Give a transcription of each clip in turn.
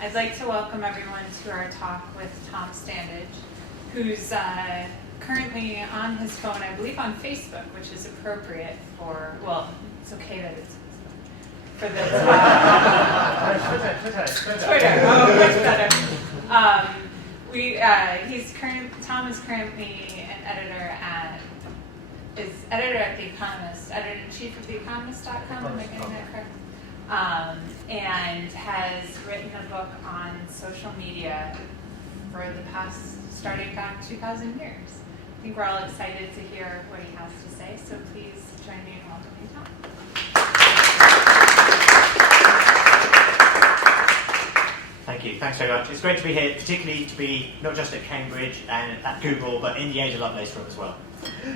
I'd like to welcome everyone to our talk with Tom Standage, who's currently on his phone, I believe on Facebook, which is appropriate for, well, it's okay that it's for the Twitter. Oh, much better. Tom is currently an editor at The Economist, editor-in-chief of TheEconomist.com, am I getting that correct? And has written a book on social media for the past, starting back 2,000 years. I think we're all excited to hear what he has to say, so please join me in welcoming Tom. Thank you. Thanks very much. It's great to be here, particularly to be not just at Cambridge and at Google, but in the Ada Lovelace room as well.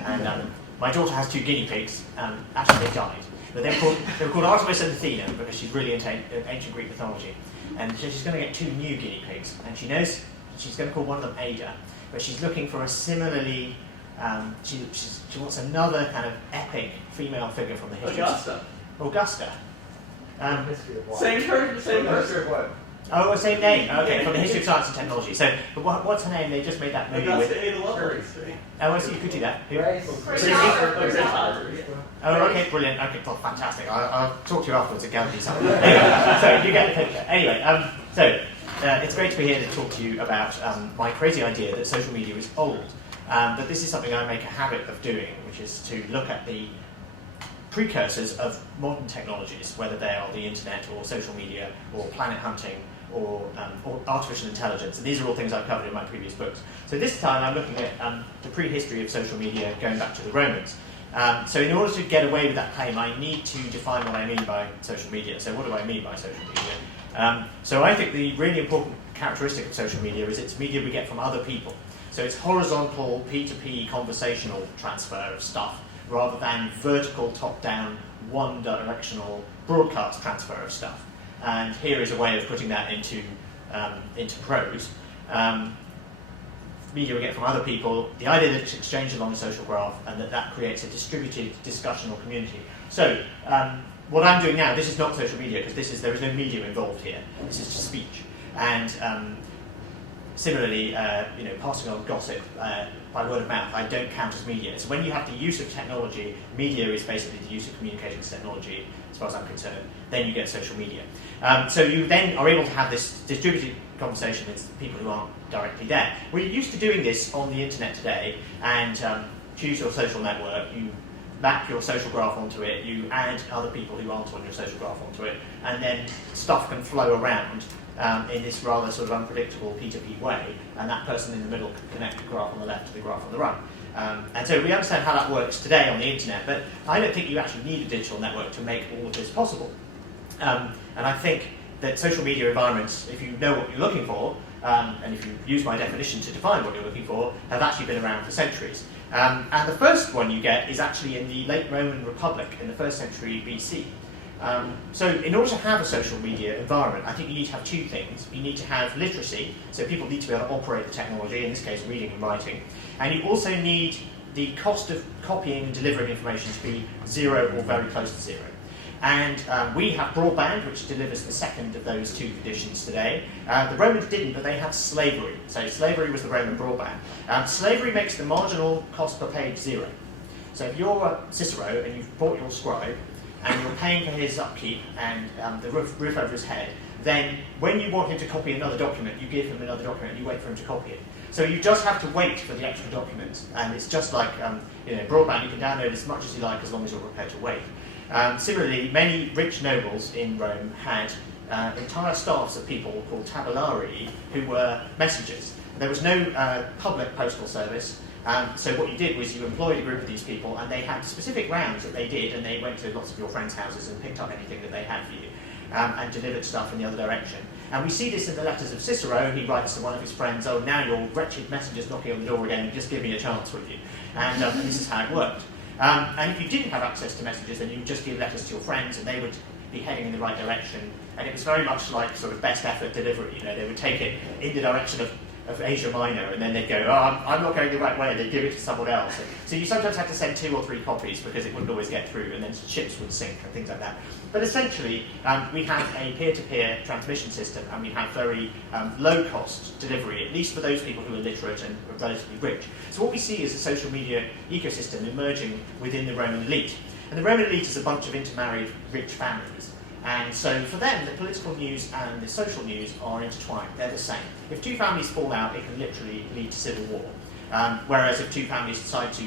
And my daughter has 2 guinea pigs. Actually, they died. But they were called Artemis and Athena because she's really into ancient Greek mythology. And so she's going to get 2 new guinea pigs. And she knows she's going to call one of them Ada. But she's looking for a similarly, she wants another kind of epic female figure from the history. Augusta. Same person. Oh, same name. Okay, from the history of science and technology. So, but what's her name? They just made that movie with. Ada Lovelace. Oh, I see. You could do that. Who? Oh, okay, brilliant. Okay, well, fantastic. I'll talk to you afterwards and gather you something. Anyway, so you get the picture. Anyway, it's great to be here to talk to you about my crazy idea that social media is old. But this is something I make a habit of doing, which is to look at the precursors of modern technologies, whether they are the internet or social media or planet hunting or artificial intelligence. And these are all things I've covered in my previous books. So this time I'm looking at the prehistory of social media going back to the Romans. So in order to get away with that claim, I need to define what I mean by social media. So what do I mean by social media? So I think the really important characteristic of social media is it's media we get from other people. So it's horizontal, P2P conversational transfer of stuff, rather than vertical, top-down, one-directional broadcast transfer of stuff. And here is a way of putting that into prose. Media we get from other people, the idea that it's exchanged along a social graph, and that creates a distributed discussion or community. So what I'm doing now, this is not social media, because there is no media involved here. This is just speech. And similarly, passing on gossip by word of mouth, I don't count as media. So when you have the use of technology, media is basically the use of communications technology, as far as I'm concerned, then you get social media. So you then are able to have this distributed conversation with people who aren't directly there. We're used to doing this on the internet today, and choose your social network, you map your social graph onto it, you add other people who aren't on your social graph onto it, and then stuff can flow around in this rather sort of unpredictable P2P way, and that person in the middle can connect the graph on the left to the graph on the right. And so we understand how that works today on the internet, but I don't think you actually need a digital network to make all of this possible. And I think that social media environments, if you know what you're looking for, and if you use my definition to define what you're looking for, have actually been around for centuries. And the first one you get is actually in the late Roman Republic in the 1st century BC. So in order to have a social media environment, I think you need to have 2 things. You need to have literacy, so people need to be able to operate the technology, in this case reading and writing. And you also need the cost of copying and delivering information to be 0 or very close to 0. And we have broadband, which delivers the second of those 2 conditions today. The Romans didn't, but they had slavery. So slavery was the Roman broadband. Slavery makes the marginal cost per page 0. So if you're Cicero and you've bought your scribe, and you're paying for his upkeep and the roof over his head, then when you want him to copy another document, you give him another document and you wait for him to copy it. So you just have to wait for the extra documents, and it's just like broadband. You can download as much as you like as long as you're prepared to wait. Similarly, many rich nobles in Rome had entire staffs of people called tabellari who were messengers. There was no public postal service. So what you did was you employed a group of these people, and they had specific rounds that they did, and they went to lots of your friends' houses and picked up anything that they had for you, and delivered stuff in the other direction. And we see this in the letters of Cicero. He writes to one of his friends, "Oh, now your wretched messenger's knocking on the door again, just give me a chance, will you?" And this is how it worked. And if you didn't have access to messengers, then you would just give letters to your friends, and they would be heading in the right direction. And it was very much like sort of best effort delivery. They would take it in the direction of of Asia Minor, and then they'd go, oh, I'm not going the right way, and they'd give it to someone else. So you sometimes had to send 2 or 3 copies because it wouldn't always get through, and then ships would sink and things like that. But essentially, we have a peer-to-peer transmission system, and we have very low-cost delivery, at least for those people who are literate and are relatively rich. So what we see is a social media ecosystem emerging within the Roman elite. And the Roman elite is a bunch of intermarried rich families. And so for them, the political news and the social news are intertwined. They're the same. If 2 families fall out, it can literally lead to civil war. Whereas if 2 families decide to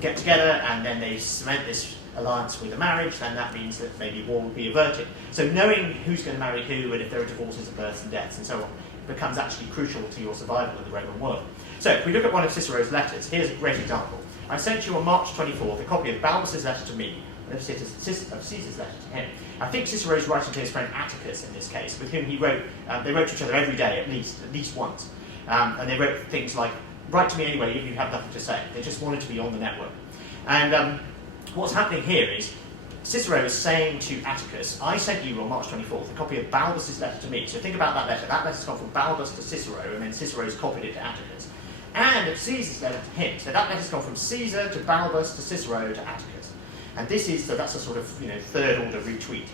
get together and then they cement this alliance with a marriage, then that means that maybe war will be averted. So knowing who's going to marry who and if there are divorces and births and deaths and so on becomes actually crucial to your survival in the Roman world. So if we look at one of Cicero's letters, here's a great example. I sent you on March 24th a copy of Balbus's letter to me, and of Caesar's letter to him. I think Cicero is writing to his friend Atticus in this case, with whom he wrote, they wrote to each other every day at least once. And they wrote things like, write to me anyway if you have nothing to say. They just wanted to be on the network. And what's happening here is Cicero is saying to Atticus, I sent you on March 24th a copy of Balbus's letter to me. So think about that letter. That letter's gone from Balbus to Cicero, and then Cicero's copied it to Atticus. And of Caesar's letter to him. So that letter's gone from Caesar to Balbus to Cicero to Atticus. And this is, so that's a sort of, third order retweet.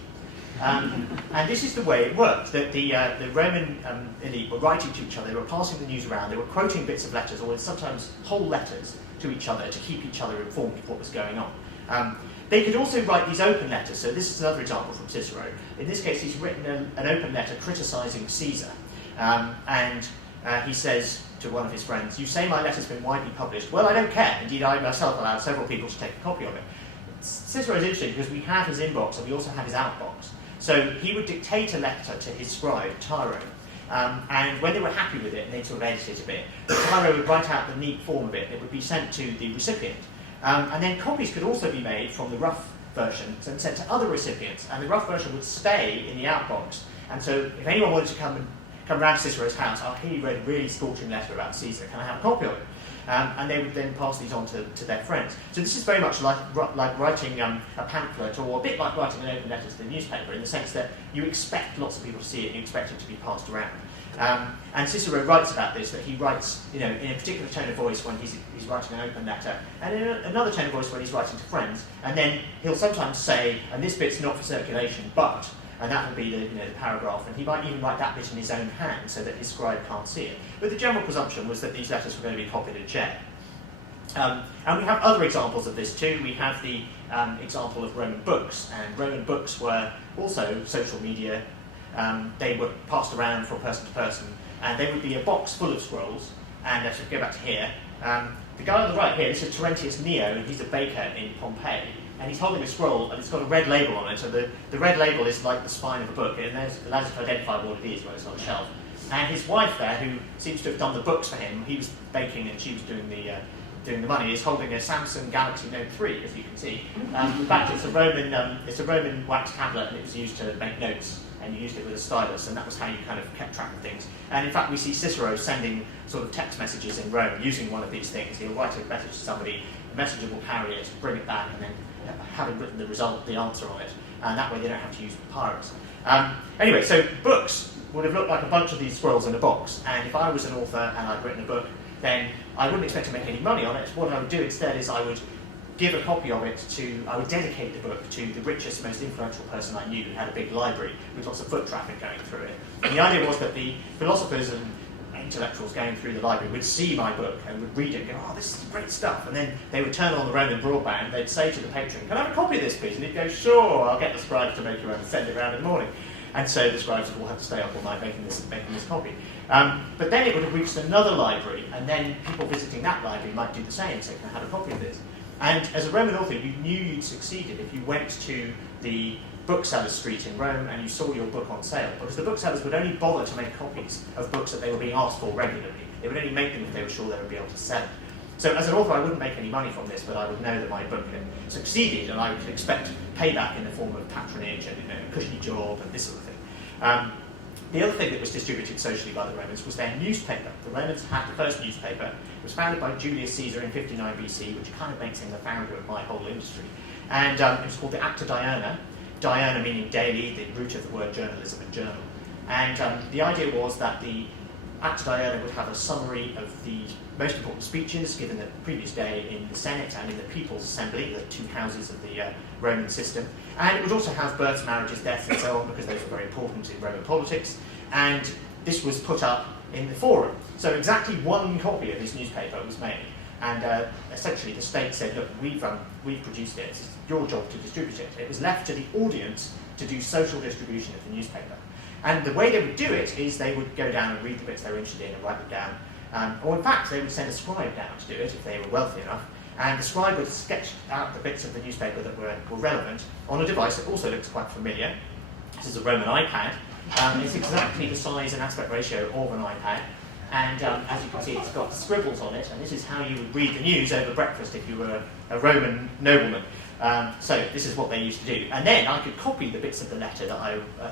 And this is the way it worked, that the Roman elite were writing to each other, they were passing the news around, they were quoting bits of letters, or sometimes whole letters to each other to keep each other informed of what was going on. They could also write these open letters, so this is another example from Cicero. In this case, he's written an open letter criticising Caesar. And he says to one of his friends, you say my letter's been widely published. Well, I don't care. Indeed, I myself allowed several people to take a copy of it. Cicero is interesting because we have his inbox and we also have his outbox. So he would dictate a letter to his scribe, Tyro, and when they were happy with it and they'd sort of edit it a bit, Tyro would write out the neat form of it and it would be sent to the recipient. And then copies could also be made from the rough version and sent to other recipients, and the rough version would stay in the outbox. And so if anyone wanted to come round to Cicero's house, oh, he read a really scorching letter about Caesar, can I have a copy of it? And they would then pass these on to their friends. So this is very much like writing a pamphlet, or a bit like writing an open letter to the newspaper, in the sense that you expect lots of people to see it and you expect it to be passed around. And Cicero writes about this, that he writes in a particular tone of voice when he's writing an open letter, and in another tone of voice when he's writing to friends, and then he'll sometimes say, and this bit's not for circulation, but, and that will be the paragraph, and he might even write that bit in his own hand so that his scribe can't see it. But the general presumption was that these letters were going to be copied and shared. And we have other examples of this too. We have the example of Roman books, and Roman books were also social media. They were passed around from person to person, and they would be a box full of scrolls. And if we go back to here, the guy on the right here, this is Terentius Neo, and he's a baker in Pompeii. And he's holding a scroll, and it's got a red label on it. So the red label is like the spine of a book. It allows you to identify what it is when it's on a shelf. And his wife there, who seems to have done the books for him, he was baking and she was doing the money, is holding a Samsung Galaxy Note 3, as you can see. In fact, it's a Roman wax tablet, and it was used to make notes, and you used it with a stylus, and that was how you kind of kept track of things. And in fact, we see Cicero sending sort of text messages in Rome using one of these things. He'll write a message to somebody, the messenger will carry it, bring it back, and then having written the result, the answer on it, and that way they don't have to use papyrus. Anyway, so books would have looked like a bunch of these scrolls in a box, and if I was an author and I'd written a book, then I wouldn't expect to make any money on it. What I would do instead is I would give a copy of it I would dedicate the book to the richest, most influential person I knew who had a big library with lots of foot traffic going through it. And the idea was that the philosophers and intellectuals going through the library would see my book and would read it and go, oh, this is great stuff. And then they would turn on the Roman broadband, they'd say to the patron, can I have a copy of this, please? And he'd go, sure, I'll get the scribe to make you one and send it around in the morning. And so the scribes would all have to stay up all night making this copy. But then it would have reached another library, and then people visiting that library might do the same, say, can I have a copy of this? And as a Roman author, you knew you'd succeeded if you went to the booksellers' street in Rome and you saw your book on sale, because the booksellers would only bother to make copies of books that they were being asked for regularly. They would only make them if they were sure they would be able to sell it. So as an author, I wouldn't make any money from this, but I would know that my book had succeeded, and I would expect payback in the form of patronage and a cushy job and this sort of thing. The other thing that was distributed socially by the Romans was their newspaper. The Romans had the first newspaper. It was founded by Julius Caesar in 59 BC, which kind of makes him the founder of my whole industry. And it was called the Acta Diurna. Diurna meaning daily, the root of the word journalism and journal. And the idea was that the Acta Diurna would have a summary of the most important speeches given the previous day in the Senate and in the People's Assembly, the two houses of the Roman system. And it would also have births, marriages, deaths, and so on, because those were very important in Roman politics. And this was put up in the Forum. So exactly one copy of this newspaper was made. And essentially the state said, look, we've produced it, it's your job to distribute it. It was left to the audience to do social distribution of the newspaper. And the way they would do it is they would go down and read the bits they were interested in and write them down. Or in fact, they would send a scribe down to do it if they were wealthy enough. And the scribe would sketch out the bits of the newspaper that were relevant on a device that also looks quite familiar. This is a Roman iPad. It's exactly the size and aspect ratio of an iPad. And as you can see, it's got scribbles on it, and this is how you would read the news over breakfast if you were a Roman nobleman. So this is what they used to do. And then I could copy the bits of the letter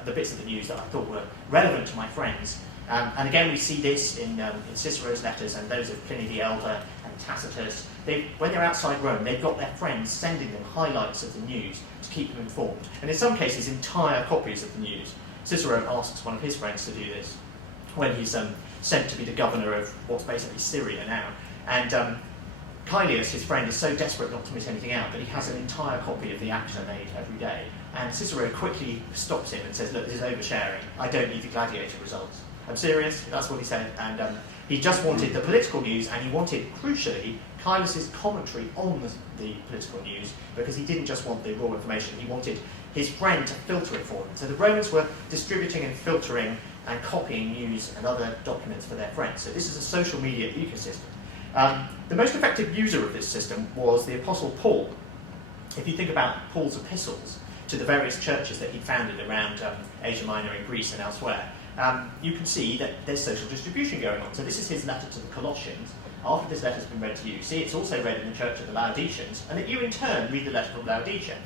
the bits of the news that I thought were relevant to my friends. And again, we see this in Cicero's letters and those of Pliny the Elder and Tacitus. When they're outside Rome, they've got their friends sending them highlights of the news to keep them informed. And in some cases, entire copies of the news. Cicero asks one of his friends to do this when he's sent to be the governor of what's basically Syria now. And Caelius, his friend, is so desperate not to miss anything out that he has an entire copy of the Acta made every day. And Cicero quickly stops him and says, look, this is oversharing. I don't need the gladiator results. I'm serious, that's what he said. And he just wanted the political news, and he wanted, crucially, Caelius's commentary on the political news, because he didn't just want the raw information, he wanted his friend to filter it for him. So the Romans were distributing and filtering and copying news and other documents for their friends. So this is a social media ecosystem. The most effective user of this system was the Apostle Paul. If you think about Paul's epistles to the various churches that he founded around Asia Minor and Greece and elsewhere, you can see that there's social distribution going on. So this is his letter to the Colossians. After this letter's been read to you, see, it's also read in the church of the Laodiceans, and that you in turn read the letter from Laodicea.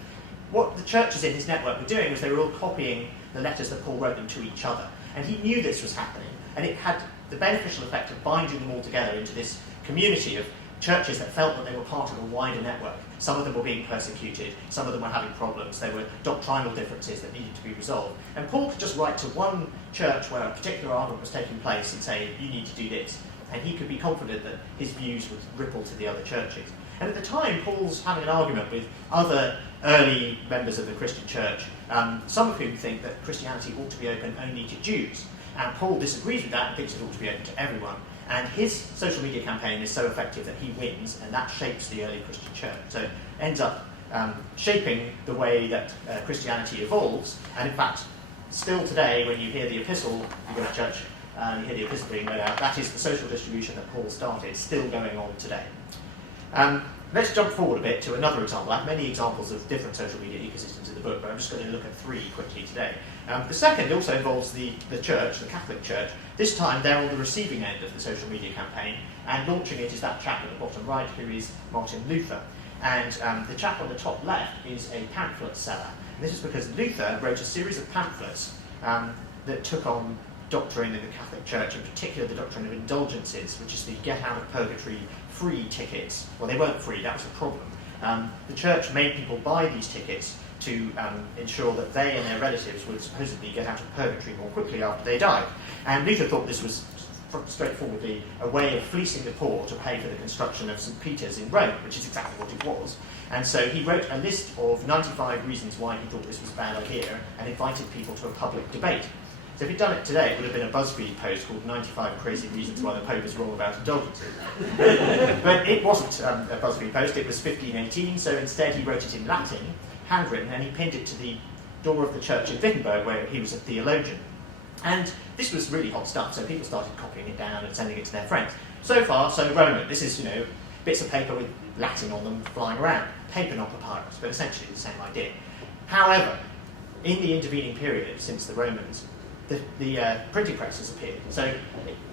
What the churches in his network were doing was they were all copying the letters that Paul wrote them to each other. And he knew this was happening, and it had the beneficial effect of binding them all together into this community of churches that felt that they were part of a wider network. Some of them were being persecuted, some of them were having problems, there were doctrinal differences that needed to be resolved. And Paul could just write to one church where a particular argument was taking place and say, you need to do this. And he could be confident that his views would ripple to the other churches. And at the time, Paul's having an argument with other early members of the Christian church, some of whom think that Christianity ought to be open only to Jews. And Paul disagrees with that and thinks it ought to be open to everyone. And his social media campaign is so effective that he wins, and that shapes the early Christian church. So it ends up shaping the way that Christianity evolves. And in fact, still today, when you hear the epistle, you go to church, you hear the epistle being read out, that is the social distribution that Paul started, still going on today. Let's jump forward a bit to another example. I have many examples of different social media ecosystems in the book, but I'm just going to look at three quickly today. The second also involves the church, the Catholic Church. This time they're on the receiving end of the social media campaign, and launching it is that chap at the bottom right, who is Martin Luther. And the chap on the top left is a pamphlet seller. And this is because Luther wrote a series of pamphlets that took on doctrine in the Catholic Church, in particular the doctrine of indulgences, which is the get out of purgatory free tickets. Well, they weren't free, that was a problem. The church made people buy these tickets to ensure that they and their relatives would supposedly get out of purgatory more quickly after they died. And Luther thought this was straightforwardly a way of fleecing the poor to pay for the construction of St. Peter's in Rome, which is exactly what it was. And so he wrote a list of 95 reasons why he thought this was a bad idea and invited people to a public debate. So if he'd done it today, it would have been a BuzzFeed post called 95 Crazy Reasons Why the Pope is Wrong About Indulgences. But it wasn't a BuzzFeed post, it was 1518, so instead he wrote it in Latin, handwritten, and he pinned it to the door of the church in Wittenberg, where he was a theologian. And this was really hot stuff, so people started copying it down and sending it to their friends. So far, so Roman. This is, bits of paper with Latin on them flying around. Paper, not papyrus, but essentially the same idea. However, in the intervening period, since the Romans, the printing press has appeared. So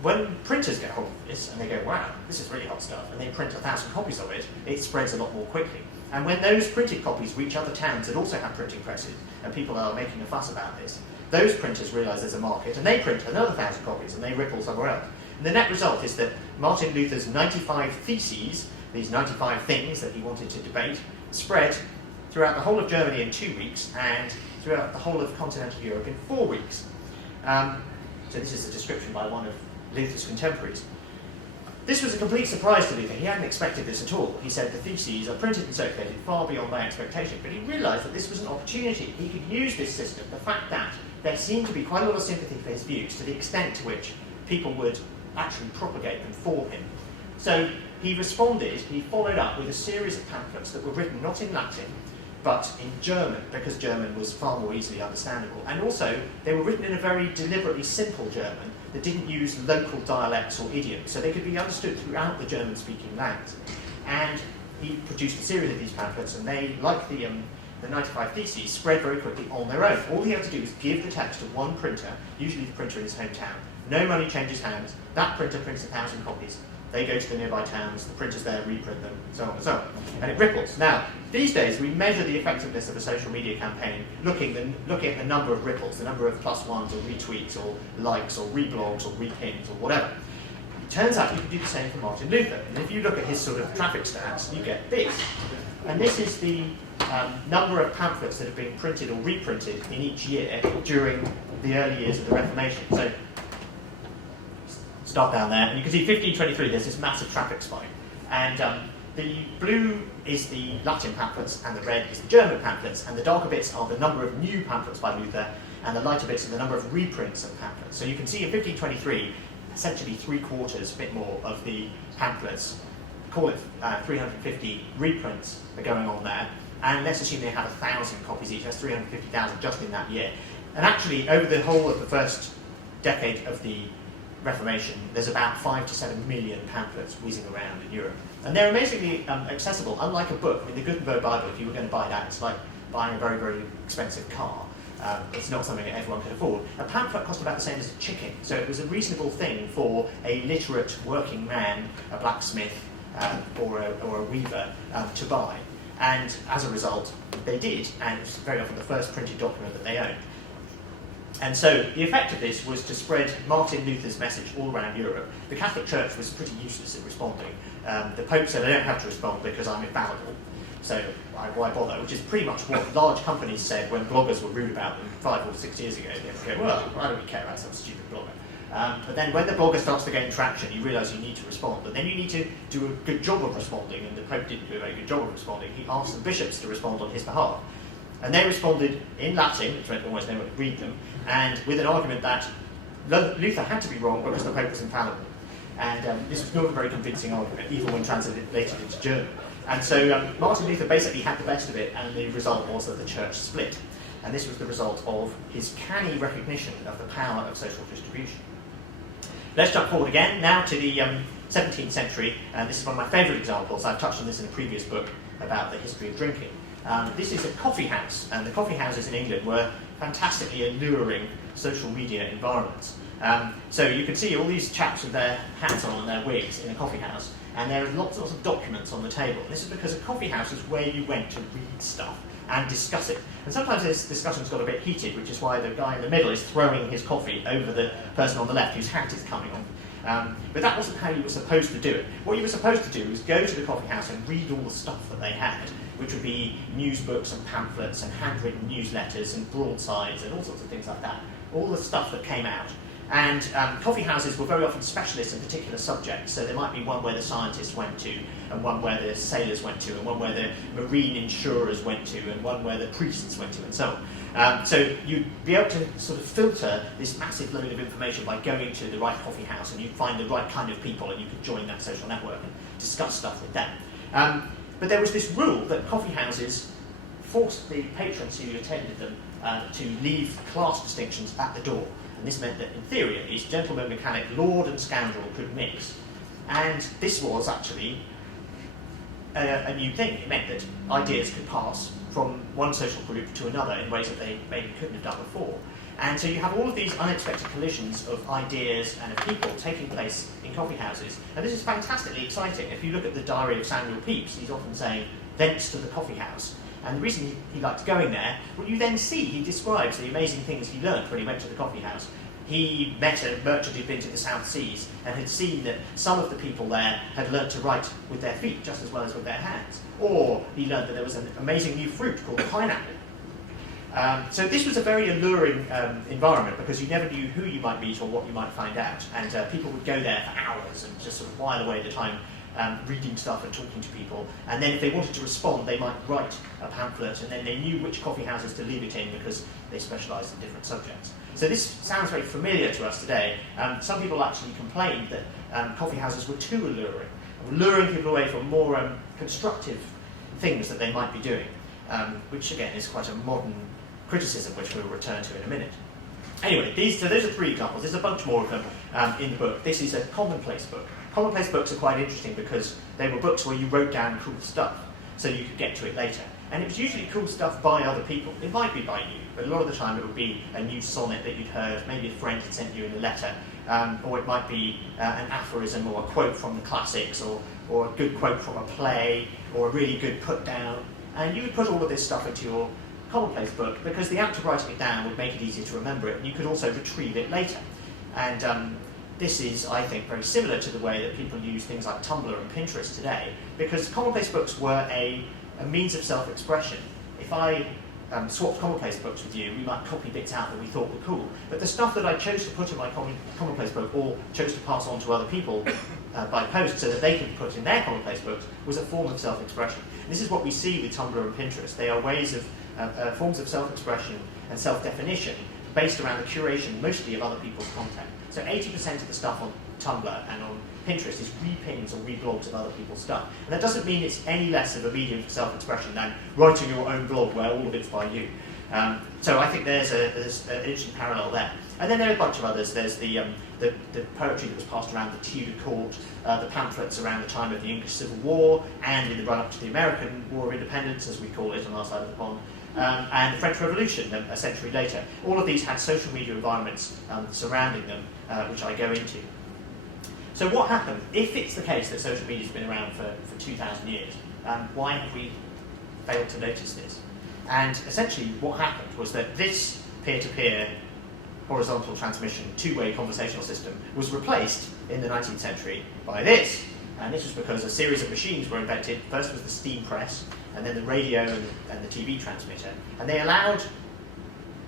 when printers get hold of this and they go, wow, this is really hot stuff, and they print 1,000 copies of it, it spreads a lot more quickly. And when those printed copies reach other towns that also have printing presses, and people are making a fuss about this, those printers realise there's a market, and they print another 1,000 copies, and they ripple somewhere else. And the net result is that Martin Luther's 95 theses, these 95 things that he wanted to debate, spread throughout the whole of Germany in 2 weeks, and throughout the whole of continental Europe in 4 weeks. So this is a description by one of Luther's contemporaries. This was a complete surprise to Luther. He hadn't expected this at all. He said the theses are printed and circulated far beyond my expectation, but he realised that this was an opportunity. He could use this system, the fact that there seemed to be quite a lot of sympathy for his views, to the extent to which people would actually propagate them for him. So he followed up with a series of pamphlets that were written not in Latin, but in German, because German was far more easily understandable. And also, they were written in a very deliberately simple German that didn't use local dialects or idioms, so they could be understood throughout the German-speaking lands. And he produced a series of these pamphlets, and they, like the 95 Theses, spread very quickly on their own. All he had to do was give the text to one printer, usually the printer in his hometown. No money changes hands. That printer prints 1,000 copies. They go to the nearby towns, the printers there reprint them, so on and so on. And it ripples. Now, these days we measure the effectiveness of a social media campaign looking at the number of ripples, the number of +1s or retweets or likes or reblogs or repins or whatever. It turns out you can do the same for Martin Luther. And if you look at his sort of traffic stats, you get this. And this is the number of pamphlets that have been printed or reprinted in each year during the early years of the Reformation. So start down there, and you can see 1523, there's this massive traffic spike. And the blue is the Latin pamphlets, and the red is the German pamphlets, and the darker bits are the number of new pamphlets by Luther, and the lighter bits are the number of reprints of pamphlets. So you can see in 1523, essentially 3/4, a bit more, of the pamphlets, call it 350 reprints are going on there, and let's assume they have 1,000 copies each, that's 350,000 just in that year. And actually, over the whole of the first decade of the Reformation, there's about 5 to 7 million pamphlets whizzing around in Europe. And they're amazingly accessible, unlike a book. I mean, the Gutenberg Bible, if you were going to buy that, it's like buying a very, very expensive car. It's not something that everyone can afford. A pamphlet cost about the same as a chicken, so it was a reasonable thing for a literate working man, a blacksmith, or a weaver to buy. And as a result, they did, and it's very often the first printed document that they owned. And so the effect of this was to spread Martin Luther's message all around Europe. The Catholic Church was pretty useless at responding. The Pope said, I don't have to respond because I'm infallible, so why bother? Which is pretty much what large companies said when bloggers were rude about them 5 or 6 years ago. They would go, well, why don't we care about some stupid blogger? But then when the blogger starts to gain traction, you realise you need to respond. And then you need to do a good job of responding, and the Pope didn't do a very good job of responding. He asked the bishops to respond on his behalf. And they responded in Latin, which meant almost no one could read them, and with an argument that Luther had to be wrong because the Pope was infallible. And this was not a very convincing argument, even when translated into German. And so Martin Luther basically had the best of it, and the result was that the church split. And this was the result of his canny recognition of the power of social distribution. Let's jump forward again, now to the 17th century, and this is one of my favourite examples. I've touched on this in a previous book about the history of drinking. This is a coffee house, and the coffee houses in England were fantastically alluring social media environments. So you can see all these chaps with their hats on and their wigs in a coffee house, and there are lots of documents on the table. This is because a coffee house is where you went to read stuff and discuss it. And sometimes this discussion's got a bit heated, which is why the guy in the middle is throwing his coffee over the person on the left whose hat is coming off. But that wasn't how you were supposed to do it. What you were supposed to do was go to the coffee house and read all the stuff that they had, which would be news books and pamphlets and handwritten newsletters and broadsides and all sorts of things like that. All the stuff that came out. And coffee houses were very often specialists in particular subjects. So there might be one where the scientists went to, and one where the sailors went to, and one where the marine insurers went to, and one where the priests went to, and so on. So you'd be able to sort of filter this massive load of information by going to the right coffee house, and you'd find the right kind of people, and you could join that social network and discuss stuff with them. But there was this rule that coffee houses forced the patrons who attended them to leave class distinctions at the door. And this meant that, in theory at least, gentleman mechanic, lord and scoundrel could mix. And this was actually a new thing. It meant that ideas could pass from one social group to another in ways that they maybe couldn't have done before. And so you have all of these unexpected collisions of ideas and of people taking place in coffee houses. And this is fantastically exciting. If you look at the diary of Samuel Pepys, he's often saying, thence to the coffee house. And the reason he liked going there, well, you then see, he describes the amazing things he learned when he went to the coffee house. He met a merchant who'd been to the South Seas and had seen that some of the people there had learnt to write with their feet just as well as with their hands. Or he learned that there was an amazing new fruit called the pineapple. So this was a very alluring environment because you never knew who you might meet or what you might find out, and people would go there for hours and just sort of while away the time reading stuff and talking to people, and then if they wanted to respond they might write a pamphlet, and then they knew which coffee houses to leave it in because they specialised in different subjects. So this sounds very familiar to us today. Some people actually complained that coffee houses were too luring people away from more constructive things that they might be doing, which again is quite a modern criticism which we'll return to in a minute. Anyway, so those are 3 examples. There's a bunch more of them in the book. This is a commonplace book. Commonplace books are quite interesting because they were books where you wrote down cool stuff so you could get to it later. And it was usually cool stuff by other people. It might be by you, but a lot of the time it would be a new sonnet that you'd heard, maybe a friend had sent you in a letter, or it might be an aphorism or a quote from the classics, or a good quote from a play, or a really good put down. And you would put all of this stuff into your commonplace book because the act of writing it down would make it easier to remember it, and you could also retrieve it later. And this is, I think, very similar to the way that people use things like Tumblr and Pinterest today, because commonplace books were a means of self-expression. If I swapped commonplace books with you, we might copy bits out that we thought were cool, but the stuff that I chose to put in my commonplace book or chose to pass on to other people by post so that they could put in their commonplace books was a form of self-expression. This is what we see with Tumblr and Pinterest. They are ways of forms of self-expression and self-definition based around the curation mostly of other people's content. So 80% of the stuff on Tumblr and on Pinterest is repins or reblogs of other people's stuff. And that doesn't mean it's any less of a medium for self-expression than writing your own blog where all of it's by you. So I think there's an interesting parallel there. And then there are a bunch of others. There's the poetry that was passed around the Tudor court, the pamphlets around the time of the English Civil War, and in the run-up to the American War of Independence, as we call it on our side of the pond, and the French Revolution a century later. All of these had social media environments surrounding them, which I go into. So what happened? If it's the case that social media has been around for 2,000 years, why have we failed to notice this? And essentially what happened was that this peer-to-peer horizontal transmission, two-way conversational system was replaced in the 19th century by this. And this was because a series of machines were invented. First was the steam press, and then the radio and the TV transmitter. And they allowed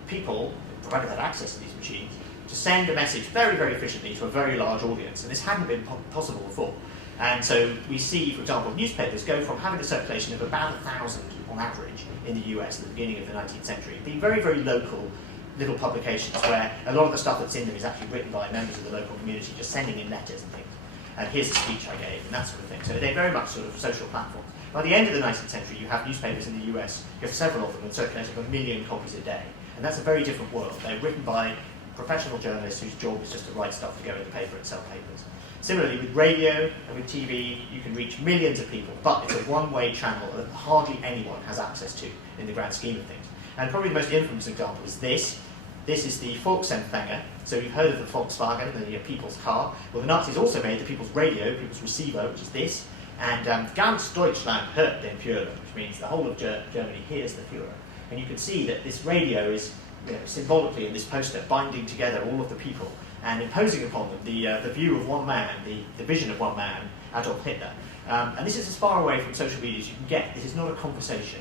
people, provided they had access to these machines, to send a message very, very efficiently to a very large audience. And this hadn't been possible before. And so we see, for example, newspapers go from having a circulation of about 1,000 on average in the US at the beginning of the 19th century, being very, very local little publications where a lot of the stuff that's in them is actually written by members of the local community, just sending in letters and things. And here's a speech I gave, and that sort of thing. So they're very much sort of social platforms. By the end of the 19th century, you have newspapers in the US, you have several of them, and circulating 1 million copies a day. And that's a very different world. They're written by professional journalists whose job is just to write stuff to go in the paper and sell papers. Similarly, with radio and with TV, you can reach millions of people, but it's a one-way channel that hardly anyone has access to in the grand scheme of things. And probably the most infamous example is this. This is the Volksempfänger. So you've heard of the Volkswagen, the people's car. Well, the Nazis also made the people's radio, people's receiver, which is this. And ganz Deutschland hört den Führer, which means the whole of Germany hears the Führer. And you can see that this radio is, symbolically in this poster, binding together all of the people and imposing upon them the view of one man, the vision of one man, Adolf Hitler. And this is as far away from social media as you can get. This is not a conversation.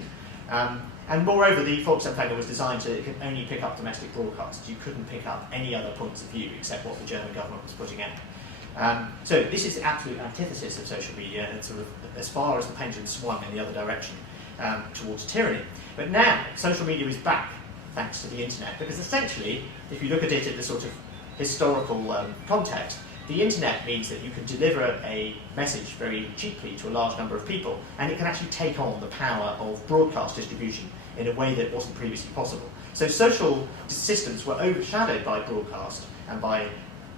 And moreover, the Volksempfänger was designed to only pick up domestic broadcasts. You couldn't pick up any other points of view except what the German government was putting out. So this is the absolute antithesis of social media, and sort of as far as the pendulum swung in the other direction towards tyranny. But now, social media is back, thanks to the internet, because essentially, if you look at it in the sort of historical context, the internet means that you can deliver a message very cheaply to a large number of people, and it can actually take on the power of broadcast distribution in a way that wasn't previously possible. So social systems were overshadowed by broadcast and by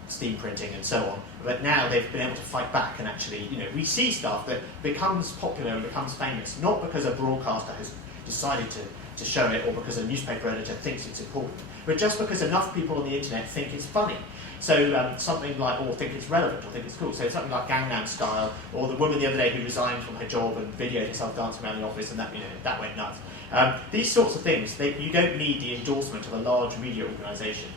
steam printing and so on, but now they've been able to fight back, and actually, we see stuff that becomes popular and becomes famous, not because a broadcaster has decided to show it or because a newspaper editor thinks it's important, but just because enough people on the internet think it's funny. So something like, or think it's relevant, or think it's cool. So something like Gangnam Style, or the woman the other day who resigned from her job and videoed herself dancing around the office, and that went nuts. These sorts of things, you don't need the endorsement of a large media organisation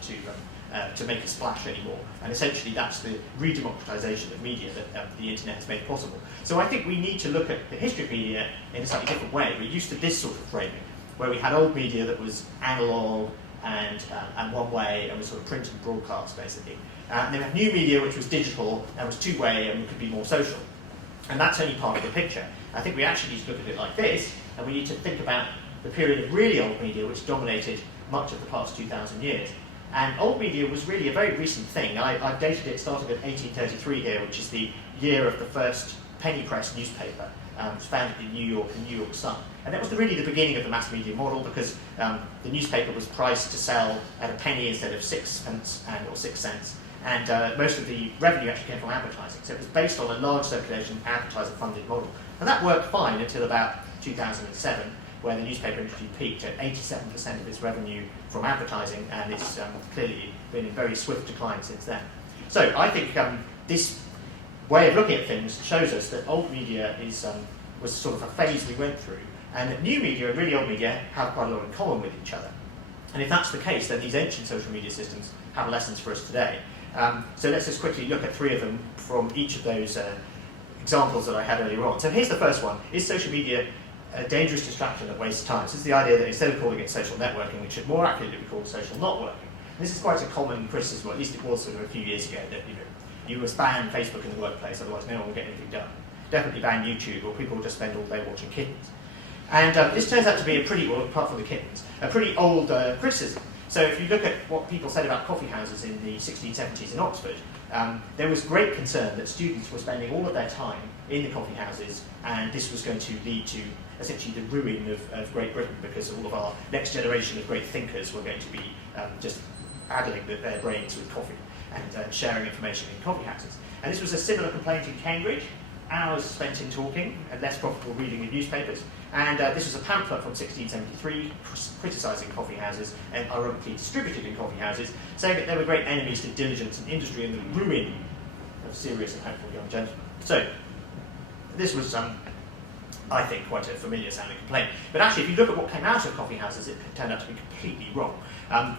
to make a splash anymore. And essentially that's the re-democratisation of media that the internet has made possible. So I think we need to look at the history of media in a slightly different way. We're used to this sort of framing, where we had old media that was analog and one way and was sort of print and broadcast, basically. And then we had new media, which was digital and was two-way and could be more social. And that's only part of the picture. I think we actually need to look at it like this, and we need to think about the period of really old media, which dominated much of the past 2,000 years. And old media was really a very recent thing. I've dated it starting at 1833 here, which is the year of the first penny press newspaper. It was founded in New York, the New York Sun. And that was really the beginning of the mass media model, because the newspaper was priced to sell at a penny instead of 6 pence or 6 cents. And most of the revenue actually came from advertising. So it was based on a large circulation, advertiser-funded model. And that worked fine until about 2007, where the newspaper industry peaked at 87% of its revenue from advertising, and it's clearly been in very swift decline since then. So I think this way of looking at things shows us that old media was sort of a phase we went through, and that new media and really old media have quite a lot in common with each other. And if that's the case, then these ancient social media systems have lessons for us today. So let's just quickly look at 3 of them from each of those examples that I had earlier on. So here's the first one. Is social media a dangerous distraction that wastes time? So this is the idea that instead of calling it social networking, it should more accurately be called social not working. And this is quite a common criticism, or at least it was sort of a few years ago, that you must ban Facebook in the workplace, otherwise no one will get anything done. Definitely ban YouTube, or people will just spend all day watching kittens. And this turns out to be a pretty, well, apart from the kittens, a pretty old criticism. So if you look at what people said about coffee houses in the 1670s in Oxford, there was great concern that students were spending all of their time in the coffee houses, and this was going to lead to essentially the ruin of Great Britain, because all of our next generation of great thinkers were going to be just addling their brains with coffee and sharing information in coffee houses. And this was a similar complaint in Cambridge. Hours spent in talking and less profitable reading of newspapers. And this was a pamphlet from 1673 criticising coffee houses and ironically distributed in coffee houses, saying that they were great enemies to diligence and industry and the ruin of serious and hopeful young gentlemen. So this was, I think, quite a familiar sounding complaint. But actually, if you look at what came out of coffee houses, it turned out to be completely wrong.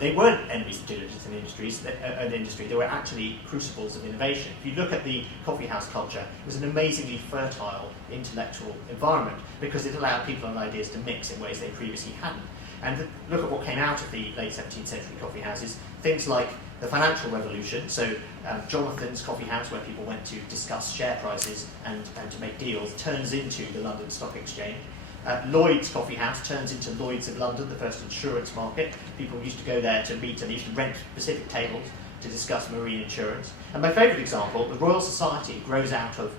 They weren't enemies of diligence and industry, they were actually crucibles of innovation. If you look at the coffee house culture, it was an amazingly fertile intellectual environment, because it allowed people and ideas to mix in ways they previously hadn't. And look at what came out of the late 17th century coffee houses, things like the financial revolution, so Jonathan's coffee house, where people went to discuss share prices and to make deals, turns into the London Stock Exchange. Lloyd's coffee house turns into Lloyd's of London, the first insurance market. People used to go there to meet, and they used to rent specific tables to discuss marine insurance. And my favourite example, the Royal Society grows out of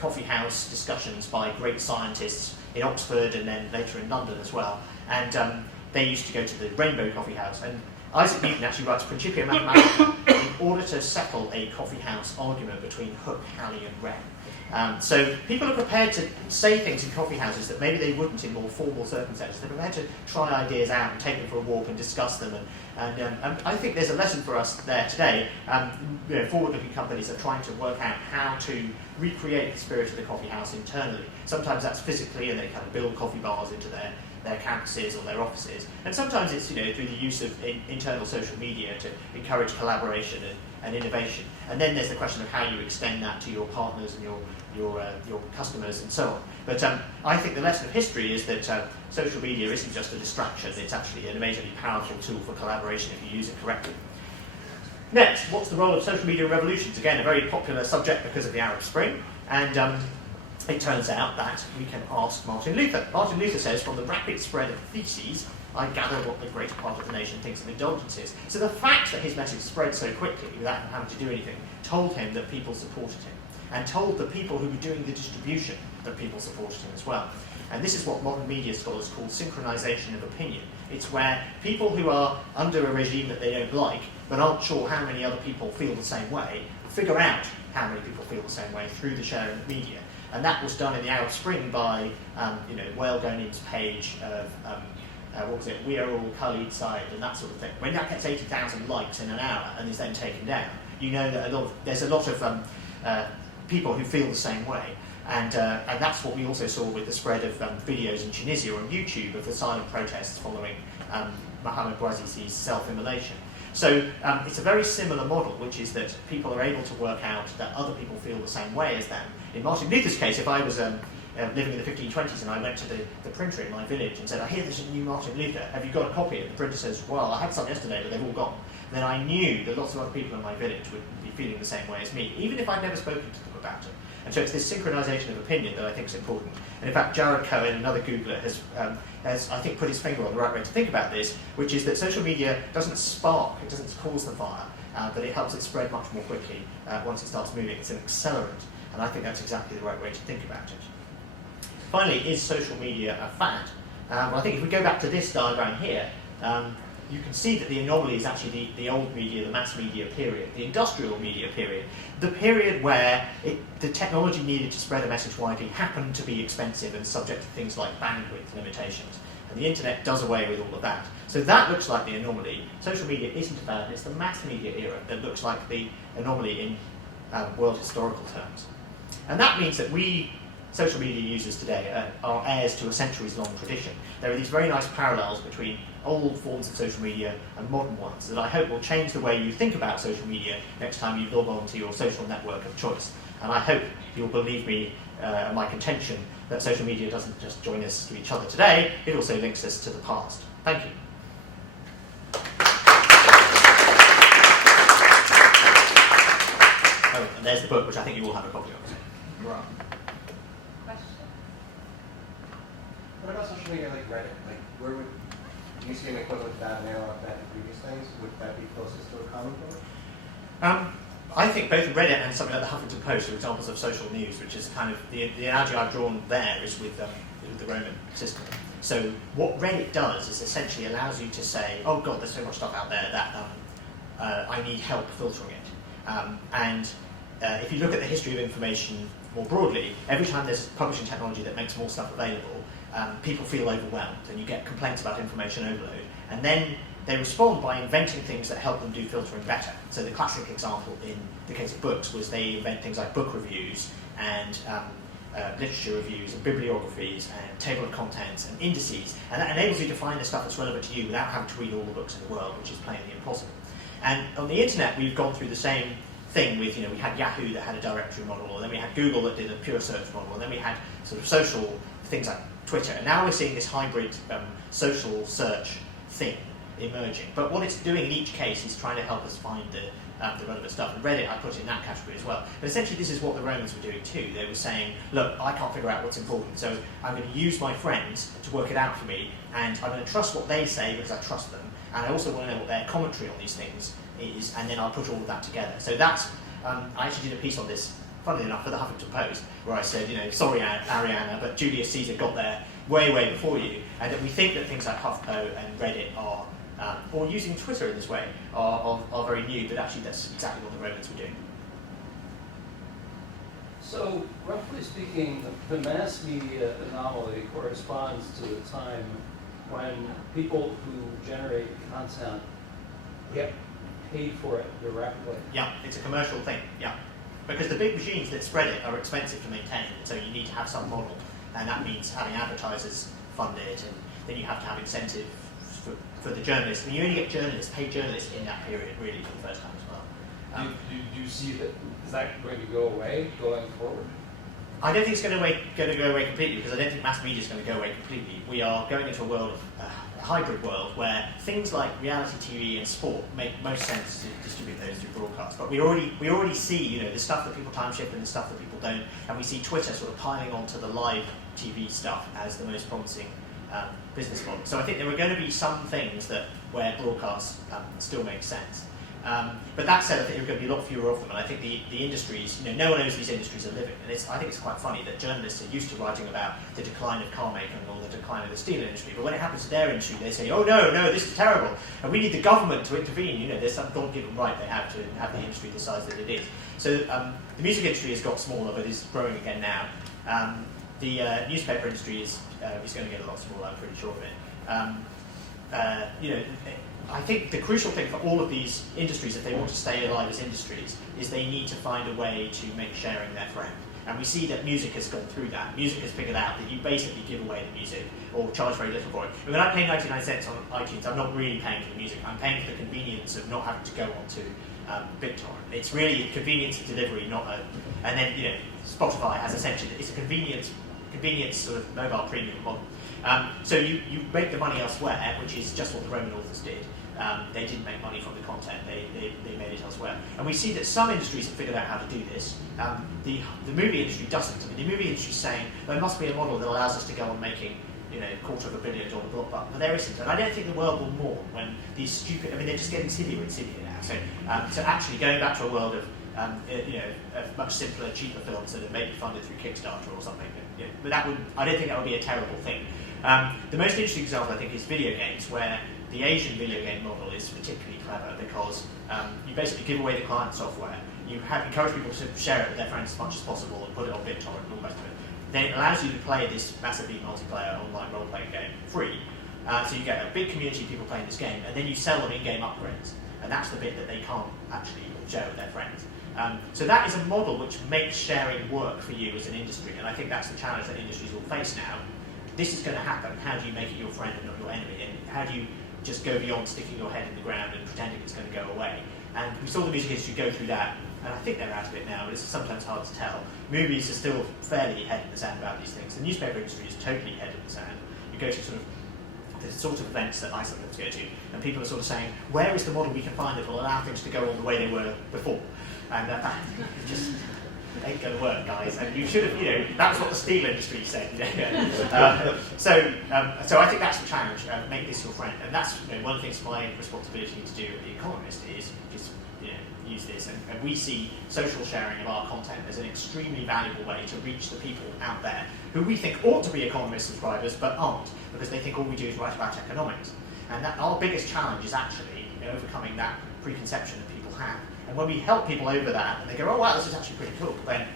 coffee house discussions by great scientists in Oxford and then later in London as well. And they used to go to the Rainbow Coffee House. And Isaac Newton actually writes Principia Mathematica in order to settle a coffee house argument between Hooke, Halley and Wren. So people are prepared to say things in coffee houses that maybe they wouldn't in more formal circumstances. They're prepared to try ideas out and take them for a walk and discuss them. And I think there's a lesson for us there today. Forward-looking companies are trying to work out how to recreate the spirit of the coffee house internally. Sometimes that's physically, and they kind of build coffee bars into their campuses or their offices. And sometimes it's through the use of internal social media to encourage collaboration and innovation. And then there's the question of how you extend that to your partners and your customers and so on. But I think the lesson of history is that social media isn't just a distraction, it's actually an amazingly powerful tool for collaboration if you use it correctly. Next, what's the role of social media revolutions? Again, a very popular subject because of the Arab Spring. And it turns out that we can ask Martin Luther. Martin Luther says, from the rapid spread of theses, I gather what the greater part of the nation thinks of indulgences. So the fact that his message spread so quickly without him having to do anything told him that people supported him, and told the people who were doing the distribution that people supported him as well. And this is what modern media scholars call synchronization of opinion. It's where people who are under a regime that they don't like, but aren't sure how many other people feel the same way, figure out how many people feel the same way through the sharing of media. And that was done in the Arab Spring by, Wael Gonin's page of, we are all Khalid side and that sort of thing. When that gets 80,000 likes in an hour and is then taken down, you know that there's a lot of people who feel the same way. And that's what we also saw with the spread of videos in Tunisia on YouTube of the silent protests following Mohamed Bouazizi's self-immolation. So it's a very similar model, which is that people are able to work out that other people feel the same way as them. In Martin Luther's case, if I was living in the 1520s, and I went to the printer in my village and said, I hear there's a new Martin Luther, have you got a copy? And the printer says, well, I had some yesterday, but they've all gone. Then I knew that lots of other people in my village would be feeling the same way as me, even if I'd never spoken to them about it. And so it's this synchronization of opinion that I think is important. And in fact, Jared Cohen, another Googler, has I think, put his finger on the right way to think about this, which is that social media doesn't spark, it doesn't cause the fire, but it helps it spread much more quickly once it starts moving. It's an accelerant, and I think that's exactly the right way to think about it. Finally, is social media a fad? Well, I think if we go back to this diagram here, you can see that the anomaly is actually the old media, the mass media period, the industrial media period, the period where the technology needed to spread a message widely happened to be expensive and subject to things like bandwidth limitations. And the internet does away with all of that. So that looks like the anomaly. Social media isn't a fad, it's the mass media era that looks like the anomaly in world historical terms. And that means that we, social media users today, are heirs to a centuries-long tradition. There are these very nice parallels between old forms of social media and modern ones that I hope will change the way you think about social media next time you log on to your social network of choice. And I hope you'll believe me and my contention that social media doesn't just join us to each other today, it also links us to the past. Thank you. Oh, and there's the book, which I think you all have a copy of. Right. Question? What about social media like Reddit? Like, where would you see an equivalent to that now of that in previous things? Would that be closest to a common core? I think both Reddit and something like the Huffington Post are examples of social news, which is kind of the analogy I've drawn there is with the Roman system. So what Reddit does is essentially allows you to say, oh God, there's so much stuff out there that I need help filtering it. If you look at the history of information more broadly, every time there's publishing technology that makes more stuff available, people feel overwhelmed and you get complaints about information overload. And then they respond by inventing things that help them do filtering better. So the classic example in the case of books was they invent things like book reviews and literature reviews and bibliographies and table of contents and indices. And that enables you to find the stuff that's relevant to you without having to read all the books in the world, which is plainly impossible. And on the internet, we've gone through the same thing with, we had Yahoo that had a directory model, and then we had Google that did a pure search model, and then we had sort of social things like Twitter. And now we're seeing this hybrid social search thing emerging. But what it's doing in each case is trying to help us find the relevant stuff. And Reddit, I put in that category as well. But essentially, this is what the Romans were doing too. They were saying, look, I can't figure out what's important, so I'm going to use my friends to work it out for me, and I'm going to trust what they say because I trust them, and I also want to know what their commentary on these things is, and then I'll put all of that together. So that's, I actually did a piece on this, funnily enough, for the Huffington Post, where I said, sorry, Ariana, but Julius Caesar got there way, way before you, and that we think that things like HuffPo and Reddit are, or using Twitter in this way, are very new, but actually that's exactly what the Romans were doing. So, roughly speaking, the mass media anomaly corresponds to the time when people who generate content get paid for it directly. Yeah, it's a commercial thing, yeah. Because the big machines that spread it are expensive to maintain, so you need to have some model, and that means having advertisers fund it, and then you have to have incentive for the journalists. I mean, you only get paid journalists in that period, really, for the first time as well. Do you see that, is that going to go away going forward? I don't think it's going to go away completely, because I don't think mass media is going to go away completely. We are going into a world of a hybrid world where things like reality TV and sport make most sense to distribute those through broadcast. But we already see, the stuff that people time shift and the stuff that people don't, and we see Twitter sort of piling onto the live TV stuff as the most promising business model. So I think there are going to be some things where broadcast still makes sense. But that said, I think there are going to be a lot fewer of them, and I think the industries, no one knows these industries are living, and I think it's quite funny that journalists are used to writing about the decline of car making or the decline of the steel industry, but when it happens to their industry, they say, oh no, this is terrible, and we need the government to intervene. There's some God-given right they have to have the industry the size that it is. So the music industry has got smaller, but is growing again now. The newspaper industry is going to get a lot smaller, I'm pretty sure of it. I think the crucial thing for all of these industries, if they want to stay alive as industries, is they need to find a way to make sharing their friend. And we see that music has gone through that. Music has figured out that you basically give away the music or charge very little for it. And when I pay 99 cents on iTunes, I'm not really paying for the music. I'm paying for the convenience of not having to go on to BitTorrent. It's really convenience of delivery, not a... And then, Spotify has essentially... It's a convenience convenience sort of mobile premium model. So you make the money elsewhere, which is just what the Roman authors did. They didn't make money from the content, they made it elsewhere. And we see that some industries have figured out how to do this. The movie industry doesn't. I mean, the movie industry is saying there must be a model that allows us to go on making $250 million blockbuster, but there isn't. And I don't think the world will mourn when these stupid, I mean, they're just getting sillier and sillier now. So actually going back to a world of of much simpler, cheaper films that are maybe funded through Kickstarter or something. But I don't think that would be a terrible thing. The most interesting example, I think, is video games, where the Asian video game model is particularly clever because you basically give away the client software. You encourage people to share it with their friends as much as possible and put it on BitTorrent and all the rest of it. Then it allows you to play this massively multiplayer online role-playing game free. So you get a big community of people playing this game, and then you sell them in-game upgrades. And that's the bit that they can't actually share with their friends. So that is a model which makes sharing work for you as an industry, and I think that's the challenge that industries will face now. This is going to happen. How do you make it your friend and not your enemy? And how do you just go beyond sticking your head in the ground and pretending it's going to go away? And we saw the music industry go through that, and I think they're out of it now, but it's sometimes hard to tell. Movies are still fairly head in the sand about these things. The newspaper industry is totally head in the sand. You go to the sort of events that I sometimes go to, and people are sort of saying, where is the model we can find that will allow things to go on the way they were before? And it just ain't going to work, guys. And you should have, that's what the steel industry said. So I think that's the challenge. Make this your friend, and that's one of the things my responsibility to do at The Economist is just use this. And we see social sharing of our content as an extremely valuable way to reach the people out there who we think ought to be Economist subscribers but aren't, because they think all we do is write about economics. And that our biggest challenge is actually overcoming that preconception that people have. And when we help people over that, and they go, oh wow, this is actually pretty cool, then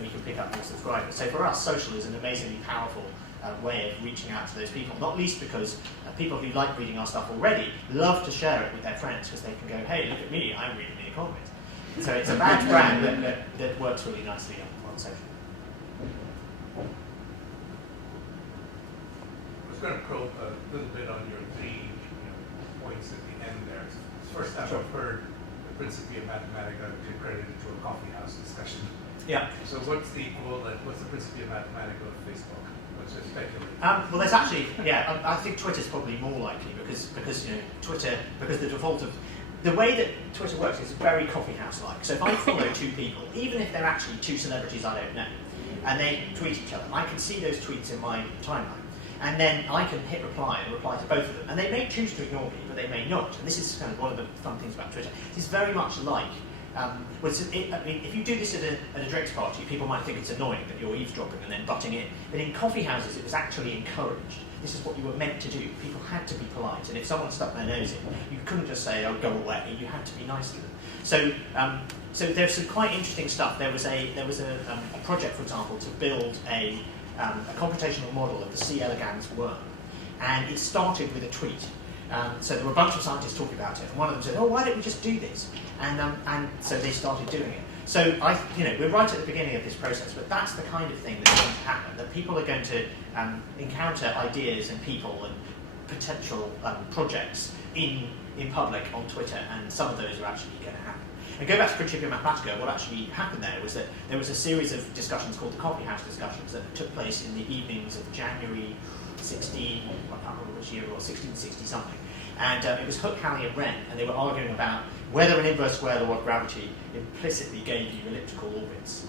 we can pick up more subscribers. So for us, social is an amazingly powerful way of reaching out to those people, not least because people who like reading our stuff already love to share it with their friends, because they can go, hey, look at me, I'm reading The Economist. So it's a badge brand that works really nicely on social. I was going to probe a little bit on your three points at the end there. First time I've heard the Principia Mathematica accredited to a coffee house discussion. Yeah. So what's the Principia Mathematica of Facebook? What's your speculative? Well, there's actually, I think Twitter's probably more likely because Twitter, because the default of the way that Twitter works is very coffee house-like. So if I follow two people, even if they're actually two celebrities I don't know, and they tweet each other, I can see those tweets in my timeline. And then I can hit reply and reply to both of them. And they may choose to ignore me, but they may not. And this is kind of one of the fun things about Twitter. It's very much like, if you do this at a drinks party, people might think it's annoying that you're eavesdropping and then butting in. But in coffee houses, it was actually encouraged. This is what you were meant to do. People had to be polite. And if someone stuck their nose in, you couldn't just say, oh, go away. You had to be nice to them. So there's some quite interesting stuff. There was a project, for example, to build a computational model of the C. elegans worm, and it started with a tweet. So there were a bunch of scientists talking about it, and one of them said, "Oh, why don't we just do this?" And so they started doing it. So we're right at the beginning of this process, but that's the kind of thing that's going to happen. That people are going to encounter ideas and people and potential projects in public on Twitter, and some of those are actually going to happen. And go back to Principia Mathematica, what actually happened there was that there was a series of discussions called the Coffee House discussions that took place in the evenings of January 16, I can't remember which year it was, 1660 something. And it was Hooke, Halley and Wren, and they were arguing about whether an inverse square law of gravity implicitly gave you elliptical orbits.